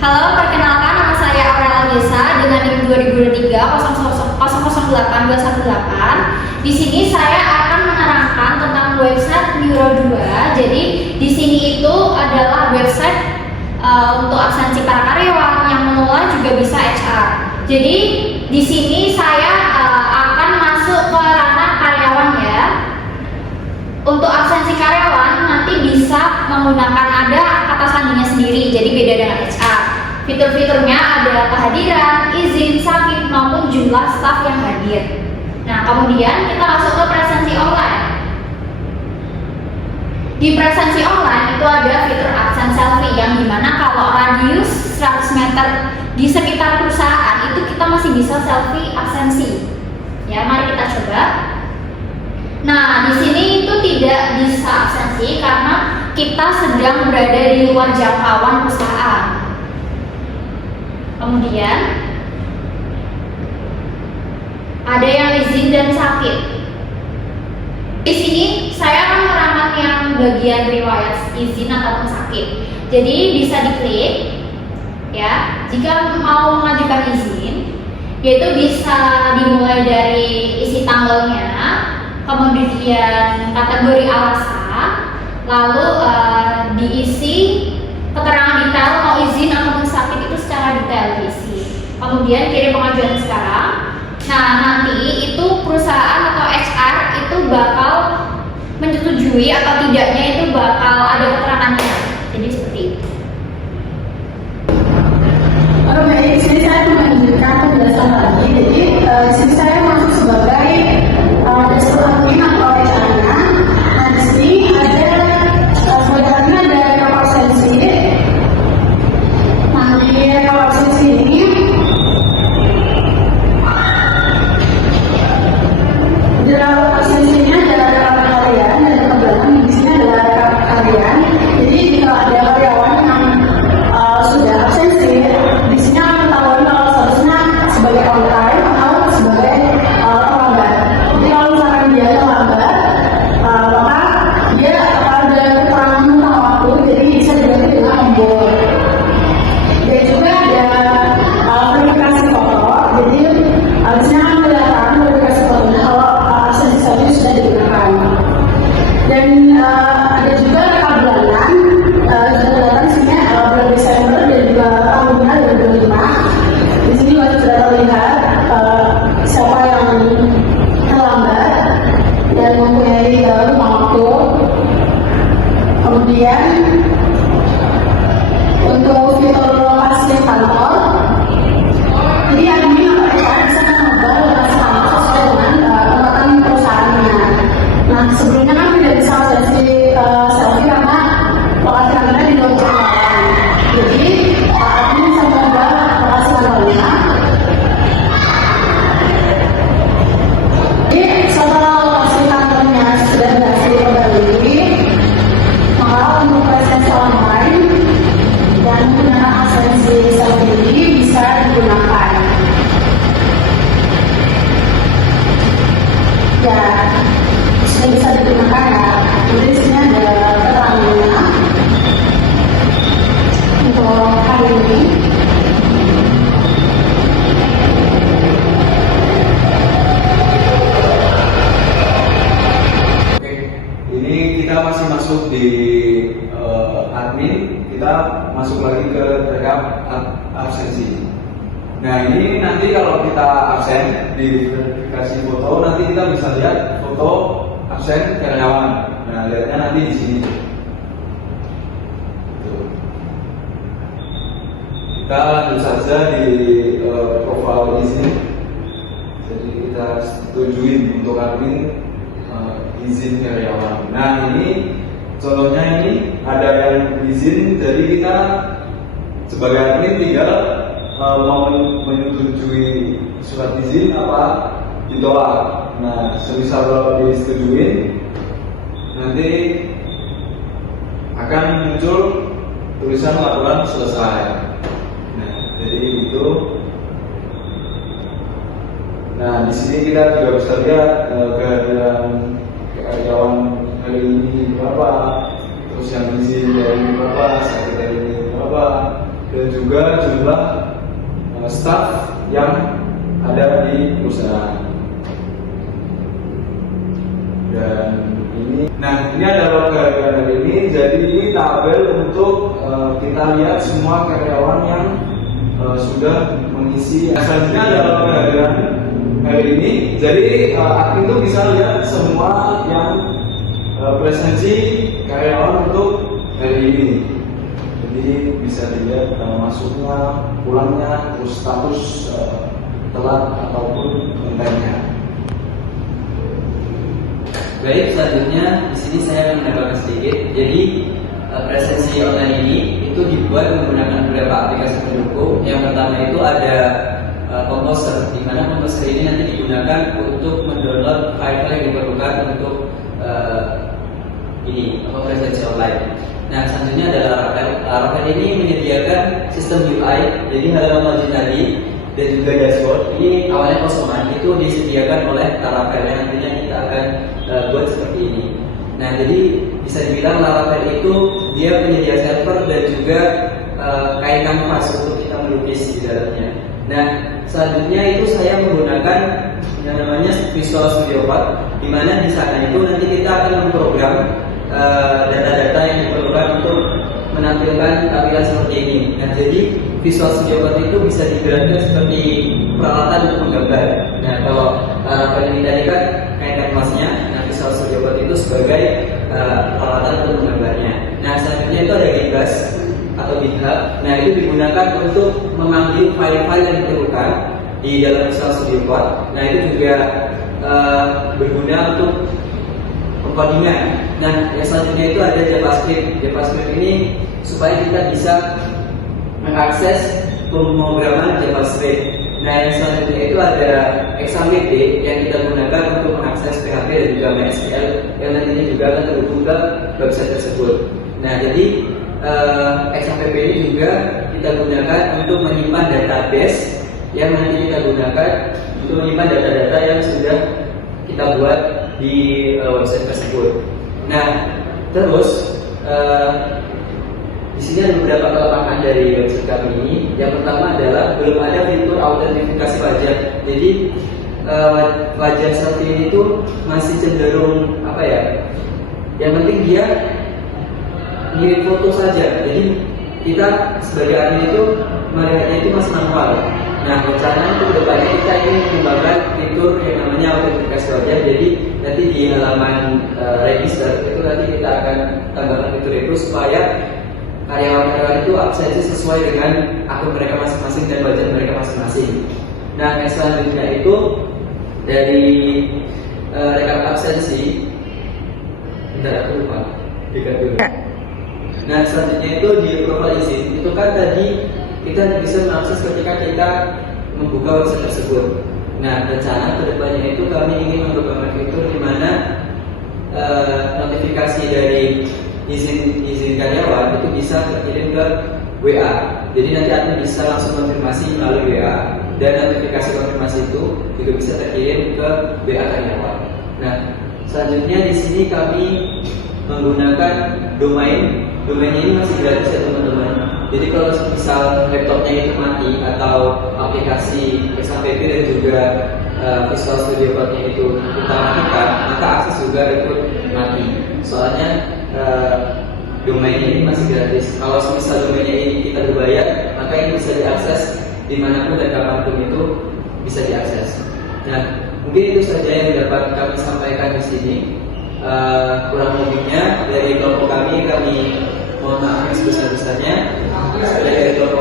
Halo, perkenalkan nama saya Aurel Alisa dengan NIM 2023 Di sini saya akan menerangkan tentang website Neuro 2. Jadi di sini itu adalah website untuk absensi para karyawan, yang mengelola juga bisa HR. Jadi di sini saya akan masuk ke ranah karyawan ya. Untuk absensi karyawan nanti bisa menggunakan ada kata sandinya sendiri, jadi beda dengan HR. Fitur-fiturnya adalah kehadiran, izin, sakit, maupun jumlah staf yang hadir. Nah, kemudian kita masuk ke presensi online. Di presensi online itu ada fitur absen selfie, yang dimana kalau radius 100 meter di sekitar perusahaan itu kita masih bisa selfie absensi. Ya, mari kita coba. Nah, di sini itu tidak bisa absensi karena kita sedang berada di luar jangkauan perusahaan. Kemudian ada yang izin dan sakit. Di sini saya akan merangkum yang bagian riwayat izin ataupun sakit. Jadi bisa diklik ya. Jika mau mengajukan izin, yaitu bisa dimulai dari isi tanggalnya, kemudian kategori alasan, lalu diisi keterangan detail mau izin ataupun sakit itu secara detail diisi. Kemudian kirim pengajuan sekarang. Nah, nanti itu perusahaan atau HR itu bakal menyetujui atau tidaknya, itu bakal ada keterangannya. Jadi seperti itu. Oke, di sini saya menunjukkan penjelasan lagi. Jadi di sini saya masuk sebagai dashboard admin atau HR-nya. Nah, di sini ada sebagai admin ada rekap absensi. Nah, di rekap absensi ini di rekap absensinya ada rekap harian dan kebetulan di sini ada rekap harian. Jadi jika ada karyawan yang sudah absensi, di sini akan ketahuan kalau seharusnya sebagai on time atau sebagai terlambat. Jadi kalau misalkan dia terlambat, maka dia ada keterangan tentang waktu, jadi bisa diganti dengan on-board. Dan juga ada verifikasi foto. Jadi di sini akan kelihatan verifikasi fotonya kalau absensi sudah digunakan. Dan ada juga rekap bulanan. Kita kelihatan di sini bulan Desember dan juga tahunnya 2025. Di sini juga sudah terlihat siapa yang terlambat dan mempunyai rumah waktu. Kemudian untuk fitur lokasi kantor, jadi admin atau HR bisa mengubah lokasi kantor sesuai dengan tempatan perusahaannya. Nah, sebelumnya kan tidak bisa absensi selfie karena lokasi kantornya di luar jangkauan. Jadi admin bisa mengubah lokasi kantornya. Jadi setelah lokasi kantornya sudah berhasil diperbarui, maka untuk presensi online dan menggunakan absensi selfie ini bisa digunakan. Ya, sudah bisa digunakan ya. Jadi di sini ada keterangannya untuk hari ini. Oke, ini kita masih masuk di admin, kita masuk lagi ke rekap absensi. Nah, ini nanti kalau kita absen di verifikasi foto, nanti kita bisa lihat foto absen karyawan. Nah, lihatnya nanti di sini. Tuh. Kita lanjut saja di profile izin. Jadi kita setujuin untuk admin izin karyawan. Nah, ini contohnya, ini ada yang izin, jadi kita sebagai admin tinggal mau menyetujui surat izin apa ditolak. Nah, semisal kalau disetujuin, nanti akan muncul tulisan laporan selesai. Nah, jadi itu. Nah, di sini kita juga bisa lihat kehadiran karyawan hari ini berapa, terus yang izin dari berapa, sakit dari ini berapa. dan juga jumlah staff yang ada di perusahaan. Dan ini adalah kehadiran hari ini. Jadi ini tabel untuk kita lihat semua karyawan yang sudah mengisi. Selanjutnya adalah kehadiran hari ini. Jadi admin itu bisa lihat semua yang presensi karyawan untuk hari ini. Jadi bisa dilihat masuknya, pulangnya, terus status telat ataupun kontennya. Baik, selanjutnya di sini saya akan menambahkan sedikit. Jadi presensi online ini itu dibuat menggunakan beberapa aplikasi pendukung. Yang pertama itu ada Composer, di mana Composer ini nanti digunakan untuk mendownload file-file yang diperlukan untuk presensi online. Nah, selanjutnya adalah Laravel. Laravel ini menyediakan sistem UI, jadi halaman login tadi dan juga dashboard. Ini awalnya kosongan, itu disediakan oleh Laravel yang nantinya kita akan buat seperti ini. Nah, jadi bisa dibilang Laravel itu dia penyedia server dan juga kayak kanvas untuk kita melukis di dalamnya. Nah, selanjutnya itu saya menggunakan yang namanya Visual Studio Code, di mana di sana itu nanti kita akan memprogram data-data yang diperlukan untuk menampilkan tampilan seperti ini. Nah, jadi Visual Studio Code itu bisa dijalankan seperti peralatan untuk menggambar. Nah, kalau Laravel ini tadi kan kayak kanvasnya, nah Visual Studio Code itu sebagai peralatan untuk menggambarnya. Nah, selanjutnya itu ada GitHub atau GitHub. Nah, itu digunakan untuk memanggil file-file yang diperlukan di dalam Visual Studio Code. Nah, itu juga berguna untuk pengkodingan. Nah, yang selanjutnya itu ada JavaScript. JavaScript ini supaya kita bisa mengakses pemrograman JavaScript. Nah, yang selanjutnya itu ada XAMPP yang kita gunakan untuk mengakses PHP dan juga MySQL yang nantinya juga akan terhubung ke website tersebut. Nah, jadi XAMPP ini juga kita gunakan untuk menyimpan database yang nanti kita gunakan untuk menyimpan data-data yang sudah kita buat di website tersebut. Nah, terus di sini ada beberapa kelemahan dari website kami ini. Yang pertama adalah belum ada fitur autentifikasi wajah. Jadi wajah seperti ini tuh masih cenderung apa ya? Yang penting dia ngirim foto saja. Jadi kita sebagai admin itu melihatnya itu masih manual. Nah, rencananya untuk depannya kita ingin mengembangkan fitur yang namanya autentifikasi wajah. Jadi nanti di halaman register itu nanti kita akan tambahkan fitur itu supaya karyawan-karyawan itu absensi sesuai dengan akun mereka masing-masing dan wajah mereka masing-masing. Nah, yang selanjutnya itu dari rekap absensi. Bentar, aku lupa. Dekat dulu. Nah, selanjutnya itu di profile izin. Itu kan tadi kita bisa mengakses ketika kita membuka website tersebut. Nah, rencana kedepannya itu kami ingin mengembangkan fitur di mana notifikasi dari izin karyawan itu bisa terkirim ke WA. Jadi nanti admin bisa langsung konfirmasi melalui WA dan notifikasi konfirmasi itu juga bisa terkirim ke WA karyawan. Nah, selanjutnya di sini kami menggunakan domain. Domainnya ini masih gratis ya teman-teman. Jadi kalau misal laptopnya itu mati atau aplikasi XAMPP dan juga Visual Studio Code-nya itu kita matikan, maka akses juga ikut mati. Soalnya domain ini masih gratis. Kalau misal domainnya ini kita berbayar, maka ini bisa diakses dimanapun dan kapanpun itu bisa diakses. Nah, mungkin itu saja yang dapat kami sampaikan di sini. Kurang lebihnya dari kelompok kami mohon maaf yang sebesar-besarnya. Dari kelompok